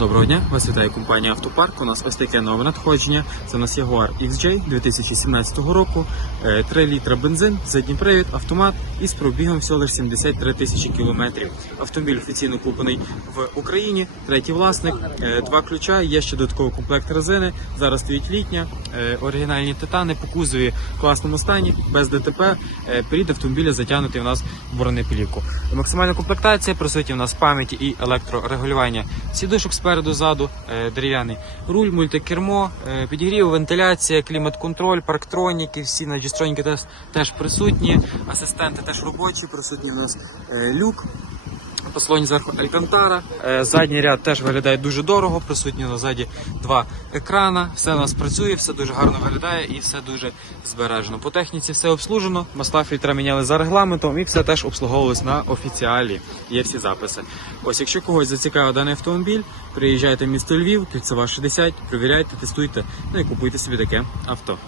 Доброго дня, вас вітає компанія Автопарк. У нас ось таке нове надходження. Це у нас Jaguar XJ 2017 року. Е, 3 літра бензин, задній привід, автомат із пробігом всього лише 73 тисячі кілометрів. Автомобіль офіційно куплений в Україні. Третій власник, е, два ключа. Є ще додатковий комплект резини. Зараз стоїть літня, е, оригінальні титани по кузові в класному стані, без ДТП. Е, Перед автомобіля затягнутий у нас в бронеплівку. Максимальна комплектація присутні у нас пам'яті і електрорегулювання сідушок спереду, ззаду, е, дерев'яний руль, мультикермо, е, підігрів, вентиляція, клімат-контроль, парктроніки, всі на теж, теж присутні. Асистенти теж робочі, присутні у нас е, люк. По салоні зверху Алькантара. Е, Задній ряд теж виглядає дуже дорого. Присутні на ззаді два екрана. Все у нас працює, все дуже гарно виглядає і все дуже збережено. По техніці все обслужено. Масла фільтра міняли за регламентом і все теж обслуговувалось на офіціалі. Є всі записи. Ось, якщо когось зацікавив даний автомобіль, приїжджайте в місто Львів, кільцева 60, перевіряйте, тестуйте, ну і купуйте собі таке авто.